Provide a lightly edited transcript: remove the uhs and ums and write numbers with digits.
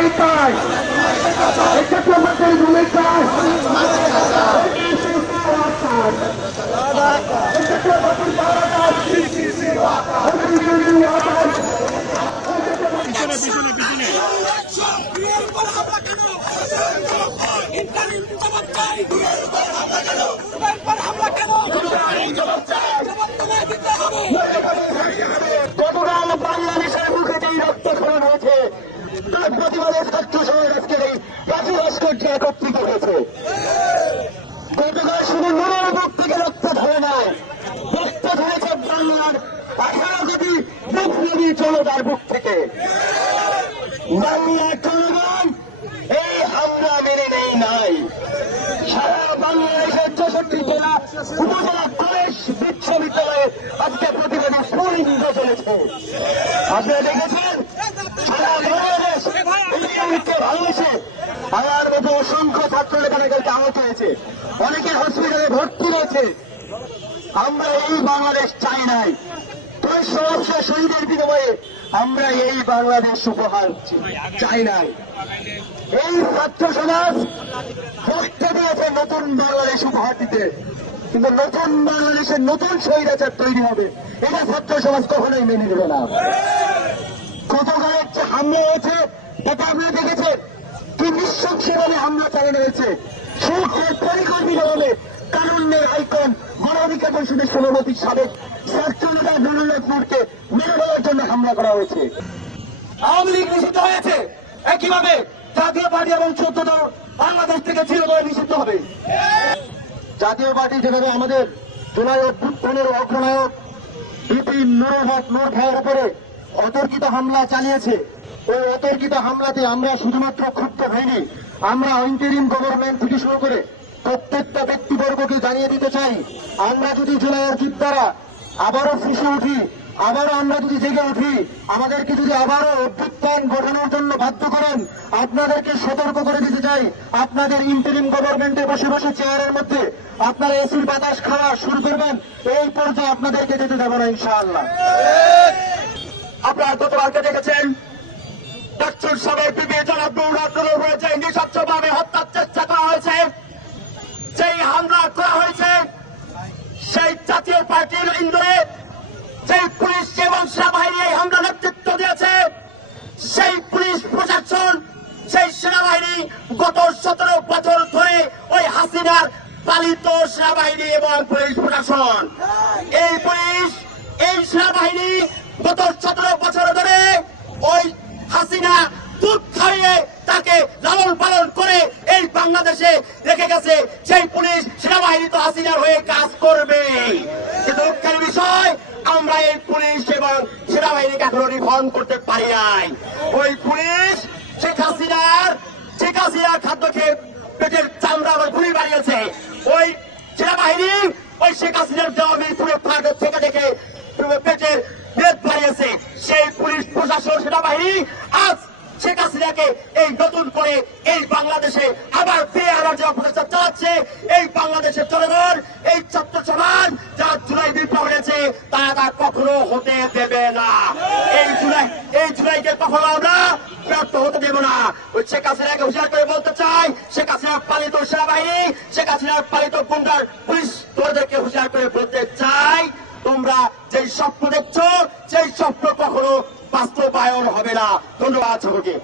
ভূমিকায় ভূমিকায় গতকাল বাংলাদেশের মুখে যেই রক্তক্ষরণ হয়েছে তার প্রতিবাদে ছাত্র সমাজ আজকের এই জাতীয় ভাস্কর্য একত্রিত হয়েছে। গতকাল শুধু নুরের বুক থেকে রক্ত ধরে নাই, রক্ত ধরেছে বাংলার 18 কোটি বিপ্লবী জনতার বুক থেকে। বাংলার জনগণ এই হামলা মেনে নেই নাই। সারা বাংলাদেশের 64 জেলা উপজেলা কলেজ বিশ্ববিদ্যালয়ে আজকে প্রতিবাদী সুনিন্দ চলেছে। আপনারা দেখেছেন সারা বাংলাদেশ ভালোবেসে আমার মতো অসংখ্য ছাত্র নেতাদেরকে আহত হয়েছে, অনেকের হসপিটালে ভর্তি রয়েছে। আমরা এই বাংলাদেশ চাই নাই, শহীদের বিনিময়ে আমরা এই বাংলাদেশ উপহার চাই নাই। এই ছাত্র সমাজ রক্ত দিয়েছে নতুন বাংলাদেশ উপহার দিতে, কিন্তু নতুন বাংলাদেশের নতুন স্বৈরাচার তৈরি হবে এটা ছাত্র সমাজ কখনোই মেনে নেবে না। গতকালের যে হামলা হয়েছে এটা আপনারা দেখেছেন কি নৃশংসভাবে হামলা চালানো হয়েছে। পরিকল্পিতভাবে কারণের আইকন মানবাধিকার পরিষদের সভাপতি সাবেক ছাত্রনেতা নুরুল্লাহ নূরকে মেরে দেওয়ার জন্য হামলা করা হয়েছে। আওয়ামী লীগ নিষিদ্ধ হয়েছে, একইভাবে জাতীয় পার্টি এবং 14 দল বাংলাদেশ থেকে চিরতরে নিষিদ্ধ হবে। জাতীয় পার্টি যেভাবে আমাদের জুলাই অভ্যুত্থানের অগ্রনায়ক বিপিন নূর ভাইয়ের উপরে অতর্কিত হামলা চালিয়েছে, ওই অতর্কিত হামলাতে আমরা শুধুমাত্র ক্ষুব্ধ হইনি, আমরা ইন্টারিম গভর্নমেন্ট থেকে শুরু করে প্রত্যেকটা ব্যক্তিবর্গকে জানিয়ে দিতে চাই, আমরা যদি জুলাইয়ের জিত দ্বারা আবারও ফুসে উঠি, আবারও আমরা যদি জেগে উঠি, আমাদেরকে যদি আবারও অভ্যুত্থান গঠনের জন্য বাধ্য করেন, আপনাদেরকে সতর্ক করে দিতে চাই, আপনাদের ইন্টারিম গভর্নমেন্টে বসে বসে চেয়ারের মধ্যে আপনারা এসির বাতাস খাওয়া শুরু করবেন, এই পর্যায়ে আপনাদেরকে যেতে দেব না ইনশাআল্লাহ। আপনারা গতকালকে দেখেছেন ডাকসুর সবাই বিবেচনা হয়েছে, নৃশংসভাবে হত্যার চেষ্টা করা হয়েছে, যেই হামলা করা হয়েছে সেই জাতীয় পার্টির ইন্দোরে সেই পুলিশ এবং সেনাবাহিনী এই হামলা নেতৃত্ব দিয়েছে। সেই পুলিশ প্রশাসন, সেই সেনাবাহিনী গত 17 বছর ধরে ওই হাসিনার পালিত সেনাবাহিনী এবং পুলিশ প্রশাসন, এই পুলিশ এই সেনাবাহিনী গত 17 বছর ধরে ওই হাসিনা দুধ খাইয়ে তাকে লালন পালন করে এই বাংলাদেশে রেখে গেছে। সেই পুলিশ সেনাবাহিনী তো হাসিনার হয়ে কাজ করবে, কিন্তু দুঃখের বিষয় আমরা এই পুলিশ এবং সেনাবাহিনীকে এখনো রিফর্ম করতে পারি নাই। ওই পুলিশ শেখ হাসিনার খাদ্য খেয়ে পেটের চামড়া আবার ঘুরে বাড়িয়েছে, ওই সেনাবাহিনী ওই শেখ হাসিনার দেওয়া মিরপুরে ফাঁক থেকে দেখে পেটের বেদ বাড়িয়েছে। সেই পুলিশ প্রশাসন সেনাবাহিনী আজ শেখ হাসিনাকে এই নতুন করে এই বাংলাদেশে আবার ফিরে আনার জন্য প্রচেষ্টা চালাচ্ছে। এই বাংলাদেশের জনগণ, এই ছাত্র সমাজ যারা জুলাই বিপ্লব হয়েছে তারা তা কখনো হতে দেবে না। এই জুলাইকে কখনো আমরা ব্যর্থ হতে দেব না। ওই শেখ হাসিনাকে হুঁশিয়ার করে বলতে চাই, শেখ হাসিনার পালিত সেনাবাহিনী, শেখ হাসিনার পালিত গুন্ডার পুলিশ তোমাদেরকে হুঁশিয়ার করে বলতে চাই, তোমরা যেই স্বপ্ন দেখছো সেই স্বপ্ন কখনো বাস্তবায়ন হবে না। ধন্যবাদ সকলকে।